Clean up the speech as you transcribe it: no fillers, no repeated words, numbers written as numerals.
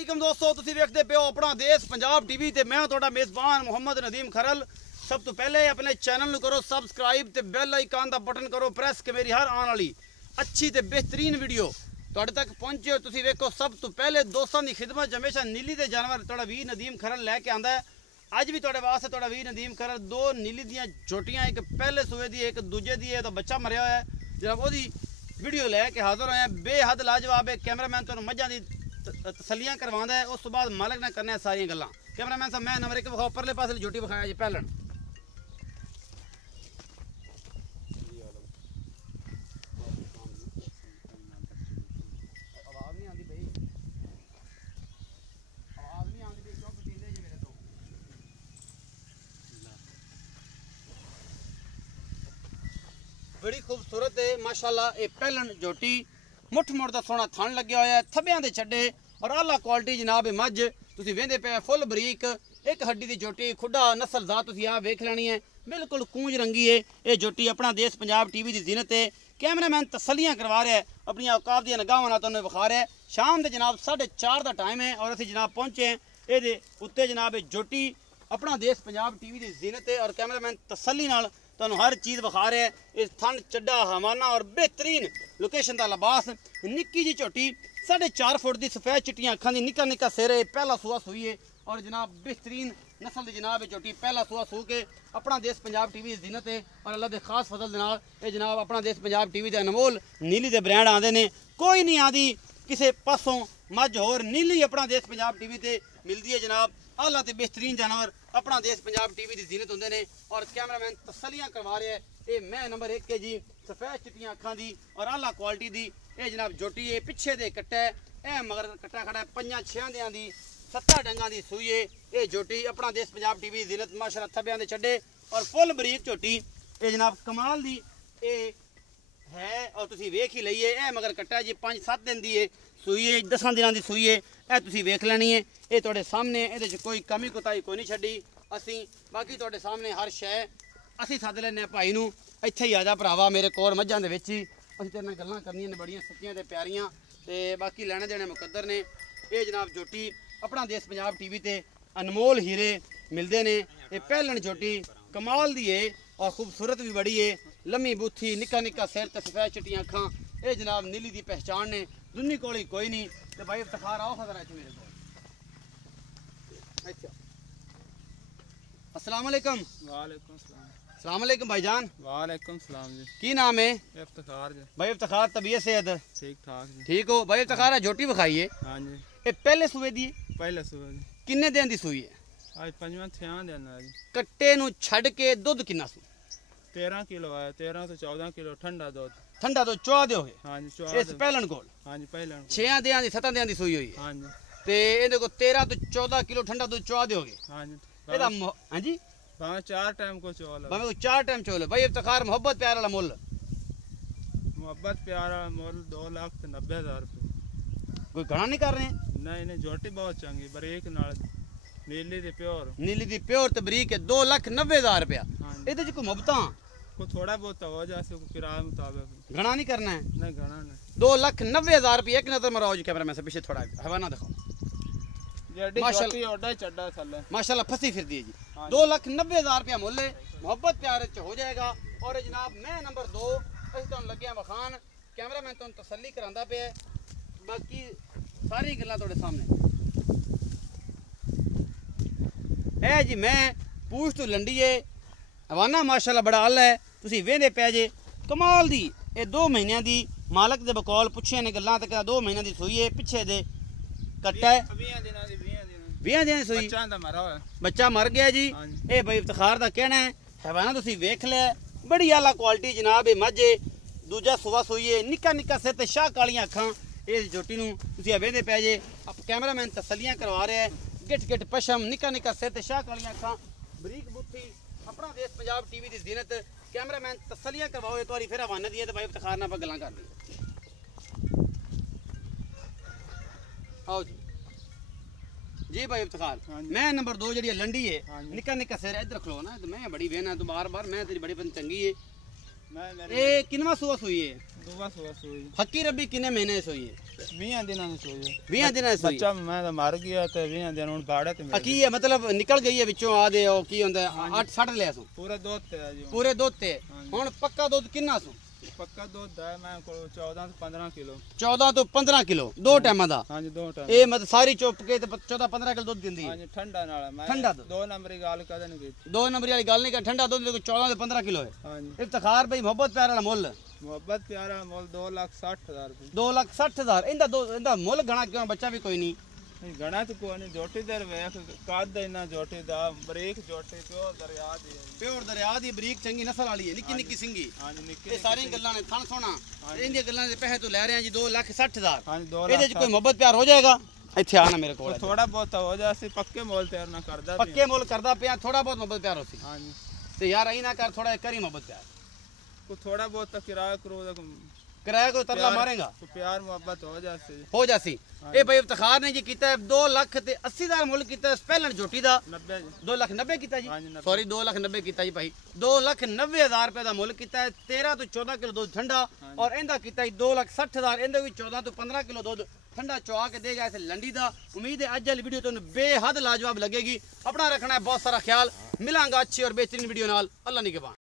वालेकुम दोस्तों, तुसीं वेखदे पे हो अपना देश पंजाब टीवी ते मैं तुहाडा मेज़बान मोहम्मद नदीम खरल। सब तो पहले अपने चैनल करो सबसक्राइब ते बैल आइकन दा बटन करो प्रेस कि मेरी हर आने वाली अच्छी ते बेहतरीन वीडियो तुहाडे तक पहुंचे। तुसीं वेखो सब तो पहले दोस्तों की खिदमत हमेशा नीली दे जानवर तुहाडा वीर नदीम खरल लैके आंदा है। अज भी तुहाडे वास्ते तुहाडा वीर नदीम खरल दो नीली दियां जोटियां, एक पहले सूए दी एक दूजे दी है, तो बच्चा मरिया होया है जनाब, ओदी वीडियो लैके हाजिर होए हैं। बेहद लाजवाब है। कैमरामैन तुहानूं मझां दी तसलियां करवांदा है, उस तो बाद मालक ने करने सारियां गल्लां। कैमरामैन साहब मैं नंबर एक विखाओ, परले पासे झोटी विखाया जी पहलन। आवाज़ नहीं आती भाई, आवाज़ नहीं आती भाई, चुप पींदे जी मेरे तो। बड़ी खूबसूरत है माशाल्लाह। ये पहलन झोटी मुठ मुड़ का सोहना थन लग्या होया है, थब्बियां दे छड्डे और आला क्वालिटी जनाब मझ तुसीं वेंदे पे फुल बरीक एक हड्डी की झोटी खुडा नस्ल दा तुसीं आ वेख लैनी है, बिल्कुल कूंज रंगी है। ये झोटी अपना देश पंजाब टीवी की जीनत है। कैमरामैन तसलियां करवा रहा है, अपनी औकात दी निगाहां नाल तुहानूं विखा रहा है। शाम के जनाब 4:30 का टाइम है और असीं जनाब पहुंचे हैं ये उत्ते जनाब झोटी अपना देश पंजाब टीवी की जीनत है और कैमरामैन तसली नाल तुहानूं हर चीज़ विखा रहा है। इस थन चड्डा हवाना और बेहतरीन लोकेशन का लिबास, निक्की जी झोटी 4.5 फुट की सफेद चिट्टियां अखां दी, निक्का निक्का सिर है, पहला सूआ सूई है और जनाब बेहतरीन नस्ल की जनाब झोटी पहला सूआ सू के अपना देश पंजाब टीवी की जीनत है और अल्लाह के खास फजल दे नाल ये जनाब अपना देश पंजाब टीवी के अनमोल नीली के ब्रांड आते हैं। कोई नहीं आती किसी पासों मझ होर, नीली अपना देश पंजाब टीवी ते मिलती है जनाब। आला ते बेहतरीन जानवर अपना देश पंजाब टीवी की जीनत होंगे ने और कैमरामैन तसलियां करवा रहा है। ये मैं नंबर 1 के जी सफेद चिट्टियां अखां दी और आला क्वालिटी दी ये जनाब झोटी है। पिछे दे कट्टा है, यह मगर कट्टा खड़ा है 5-6 दियां दी 7 डंगा दी सूई है। ये झोटी अपना देश पंजाब टीवी की जीनत माशाल्लाह थब्बियां दे छड्डे और फुल बरीक झोटी ये जनाब कमाल दी ये है और तुसीं वेख ही लईए। यह मगर कट्टा जी 5-7 दिन दी है सूई है, 10 दिनों की सूई है, यह तुसीं वेख लैनी है। ये तुहाडे सामने ये कोई कमी कोताही कोई नहीं छड्डी असीं, बाकी तुहाडे सामने हर शै असीं सद लैने भाई नूं इत्थे ही आ जा भरावा मेरे कोल मझां दे विच ही, असीं तेरे नाल गल्लां करनियां ने बड़ियां सच्चियां ते प्यारियां ते बाकी लैणे देने मुकद्दर ने। ये जनाब झोटी अपना देश पंजाब टीवी ते अनमोल हीरे मिलते हैं। ये पहलन झोटी कमाल दी है और खूबसूरत भी बड़ी है, लम्मी बूथी निक्का निक्का सिर ते सफेद चिट्टियां अखां, ये जनाब नीली की पहचान ने। दुन्नी कोली कोई नहीं तो भाई इफ्तिखार आओ खजरा इत्थे मेरे को। अच्छा अस्सलाम वालेकुम। वालेकुम सलाम। अस्सलाम वालेकुम भाईजान। वालेकुम सलाम जी। की नाम है? इफ्तिखार जी। भाई इफ्तिखार, तबीयत सेहत ठीक ठाक जी। ठीक हो भाई इफ्तिखार? है झोटी विखाई है, हाँ जी ये पहले सूए दी है? पहले सुबह जी। किन्ने दिन दी सूई है? आज 5वां दिन है जी। कट्टे नूं छड्ड के दुध किन्ना सू? 13 किलो है, 13 से 14 किलो ठंडा दूध। ठंडा तो चुआ दोगे? हाँ जी इस पहलन कोल हाँ जी पहले 6 दिनां दी 7 दिनां दी सूई हुई है हाँ जी। ते इहदे को 13 तो 14 किलो ठंडा दूध चुआ दोगे? हाँ जी ਇਹਦਾ ਹਾਂਜੀ भावे 4 टाइम को चौल है। भाਵੇਂ 4 टाइम चोल भाई इफ्तिखार मोहब्बत प्यार वाला मुੱਲ मोहब्बत प्यारा मोल 2,90,000 रुपये। कोई घना नहीं कर रहे हैं? नहीं नहीं झोटी बहुत चंगी बरीक नाल नीली दी प्योर। नीली दी प्योर ते बरीक है 2,90,000 रुपया। हाँ जी ਇਹਦੇ ਚ ਕੋਈ ਮੁਹੱਬਤਾਂ को थोड़ा बहुत हो जाए को किराए मुताबिक घना नहीं करना है। नहीं घना नहीं। 2,90,000 रुपये। एक नजर मराओ जी कैमरा में से पीछे थोड़ा हवाना दिखाओ माशाल्लाह ओडा चड्डा थल्ले माशाल्लाह फंसी फिरती है जी। हाँ। 2,90,000 रुपया मुੱਲ है, मोहब्बत प्यार च हो जाएगा। और जनाब मैं नंबर 2 ਅਸੀਂ ਤੁਹਾਨੂੰ ਲੱਗਿਆ ਵਖਾਨ, कैमरामैन ਤੁਹਾਨੂੰ तसल्ली करांदा पे है, बाकी सारी गल्लां ਤੁਹਾਡੇ सामने है जी। मैं पूछ तो लंडी है हवाना माशाल्लाह बड़ा आला है, तुसीं वेंदे पै जे कमाल दी। ये 2 महीनों की मालक दे बकौल पुछिया ने गल्लां ते 2 महीनों की सूई है, पिछे दे कट्टा है 20 दिनों ਦੀ 20 दिन सूई, ਬੱਚਾ ਦਾ ਮਰਾ ਹੋਇਆ। बच्चा मर गया जी। हाँ जी। ये भाई इफ्तिखार का कहना है हैवाना तुसीं वेख लिया, बड़ी आला क्वालिटी जनाब। ये मझ दूजा सुबह सूई है, निक्का निक्का सिर ते शाह कालियां अखां। इस झोटी नूं तुसीं वेंदे पै जे कैमरामैन तसलियां करवा रहा है, गिट गिट पशम निक्का निक्का सिर ते शाह कालियां अखां, बरीक बुत्थी अपना देश पंजाब टीवी की जीनत। कैमरामैन तसलियां करवाओ एक बारी फिर हवाना दिए तो भाई इफ्तिखार नाल गल्लां कर दी। आओ जी जी भाई इफ्तिखार। हाँ जी। मैं नंबर 2 जी लंडी है, हाँ जी। निक्का निक्का सिर इधर खलो ना, तो मैं बड़ी वेना तो बार बार मैं तेरी बड़ी पसंद चंगी है। ਇਹ ਕਿੰਨਵਾ ਸੂਆ ਸੂਈ ਹੈ दूवा सुबह सोई ਹੱਕੀ ਰੱਬੀ ਕਿੰਨੇ ਮਹੀਨੇ ਸੂਈ ਹੈ 20 ਦਿਨਾਂ ਦੀ ਸੋਈ 20 ਦਿਨਾਂ ਦੀ ਸੂਈ ਬੱਚਾ ਮੈਂ ਤਾਂ ਮਰ ਗਿਆ ਤੇ 20 ਦਿਨ ਹੁਣ ਬਾੜੇ ਤੇ ਆ ਕੀ ਹੈ ਮਤਲਬ ਨਿਕਲ ਗਈ ਹੈ ਵਿੱਚੋਂ ਆ ਦੇ ਉਹ ਕੀ ਹੁੰਦਾ 8 60 ਲਿਆ ਸੂ ਪੂਰਾ ਦੁੱਧ ਤੇ ਆ ਜੀ ਪੂਰੇ ਦੁੱਧ ਤੇ ਹੁਣ ਪੱਕਾ ਦੁੱਧ ਕਿੰਨਾ ਸੂ ਪੱਕਾ ਦੁੱਧ ਹੈ ਮੈਂ ਕੋਲ 14 ਤੋਂ 15 ਕਿਲੋ 14 ਤੋਂ 15 ਕਿਲੋ ਦੋ ਟਾਈਮਾਂ ਦਾ ਹਾਂਜੀ ਦੋ ਟਾਈਮ ਇਹ ਮਤਲਬ ਸਾਰੀ ਚੁੱਪ ਕੇ ਤੇ 14 15 ਕਿਲੋ ਦੁੱਧ ਦਿੰਦੀ ਹੈ ਹਾਂਜੀ ਠੰਡਾ ਨਾਲ ਮੈਂ ਠੰਡਾ ਦੁੱਧ। ਦੋ ਨੰਬਰ ਦੀ ਗੱਲ ਕਦੇ ਨਹੀਂ ਕੀਤੀ ਦੋ ਨੰਬਰ ਵਾਲੀ ਗੱਲ ਨਹੀਂ ਕਰ ਠੰਡਾ ਦੁੱਧ ਦੇਖੋ 14 ਤੋਂ 15 ਕਿਲੋ ਹੈ ਹਾਂਜੀ ਇਫਤਖਾਰ ਭਾਈ ਮੁਹੱਬਤ ਪਿਆਰ ਵਾਲਾ ਮੁੱਲ ਮੁਹੱਬਤ ਪਿਆਰਾ ਮੁੱਲ 2,60,000 ਰੁਪਏ 2,60,000 ਇਹਦਾ ਮੁੱਲ ਗਣਾ ਕਿਉਂ ਬੱਚਾ ਵੀ ਕੋਈ ਨਹੀਂ ਨਹੀਂ ਗਣਾ ਤੇ ਕੋਈ ਨਹੀਂ ਜੋਟੀ ਦਰ ਵੇਖ ਕੱਦ ਇਹਨਾਂ ਜੋਟੀ ਦਾ ਬਰੀਕ ਜੋਟੀ ਪਿਓ ਦਰਿਆ ਦੀ ਹੈ ਜੀ। ਪਿਓਰ ਦਰਿਆ ਦੀ ਬਰੀਕ ਚੰਗੀ ਨਸਲ ਵਾਲੀ ਹੈ ਨਿੱਕੀ ਨਿੱਕੀ ਸਿੰਗੀ ਹਾਂਜੀ ਨਿੱਕੇ ਇਹ ਸਾਰੀਆਂ ਗੱਲਾਂ ਨੇ ਥਣ ਸੋਣਾ ਇਹਦੀਆਂ ਗੱਲਾਂ ਦੇ ਪੈਸੇ ਤੋਂ ਲੈ ਰਹੇ ਆ ਜੀ 2,60,000 ਹਾਂਜੀ 2 ਇਹਦੇ ਚ ਕੋਈ ਮੁਹੱਬਤ ਪਿਆਰ ਹੋ ਜਾਏਗਾ ਇੱਥੇ ਆਣਾ ਮੇਰੇ ਕੋਲ ਥੋੜਾ ਬਹੁਤ ਹੋ ਜਾ ਸੀ ਪੱਕੇ ਮੁੱਲ ਤਿਆਰ ਨਾ ਕਰਦਾ ਵੀ। ਪੱਕੇ ਮੁੱਲ ਕਰਦਾ ਪਿਆ ਥੋੜਾ ਬਹੁਤ ਮੁਹੱਬਤ ਪਿਆਰ ਹੋਸੀ ਹਾਂਜੀ ਤੇ ਯਾਰ ਐਂ ਨਾ ਕਰ ਥੋੜਾ ਕਰੀ ਮੁਹੱਬਤ ਪਿਆਰ ਕੋ ਥੋੜਾ ਬਹੁਤ ਤਾਂ ਕਿਰਾਇਆ ਕਰੋ ਤਾਂ ਕਿਰਾਇਆ ਕੋਈ ਤਰਲਾ ਮਾਰੇਗਾ ਕੋ ਪਿਆਰ ਮੁਹੱਬਤ ਹੋ ਜਾਸੀ ਹੋ ਜਾਸੀ ਇਹ ਭਾਈ ਇਫਤਖਾਰ ਨੇ ਜੀ ਕੀਤਾ 2,80,000 ਮੁੱਲ ਕੀਤਾ ਪਹਿਲਣ ਝੋਟੀ ਦਾ 90 ਜੀ 2,90,000 ਕੀਤਾ ਜੀ ਹਾਂਜੀ, 90 ਸੌਰੀ 2,90,000 ਕੀਤਾ ਜੀ ਭਾਈ 2,90,000 ਰੁਪਏ ਦਾ ਮੁੱਲ ਕੀਤਾ 13 ਤੋਂ 14 ਕਿਲੋ ਦੁੱਧ ਠੰਡਾ ਔਰ ਇਹਦਾ ਕੀਤਾ 2,60,000 ਇਹਦੇ ਵੀ 14 ਤੋਂ 15 ਕਿਲੋ ਦੁੱਧ ਠੰਡਾ ਚੁਆ ਕੇ ਦੇਗਾ ਇਸ ਲੰਡੀ ਦਾ ਉਮੀਦ ਹੈ ਅੱਜ ਵਾਲੀ ਵੀਡੀਓ ਤੁਹਾਨੂੰ ਬੇਹੱਦ ਲਾਜਵਾਬ ਲੱਗੇਗੀ ਆਪਣਾ ਰੱਖਣਾ ਹੈ ਬਹੁਤ ਸਾਰਾ ਖਿਆਲ ਮਿਲਾਂਗਾ ਅੱਛੀ ਔਰ ਬਿਹਤਰੀਨ ਵੀਡੀਓ ਨਾਲ ਅੱਲਾ ਨਿਗਹਿਬਾਨ।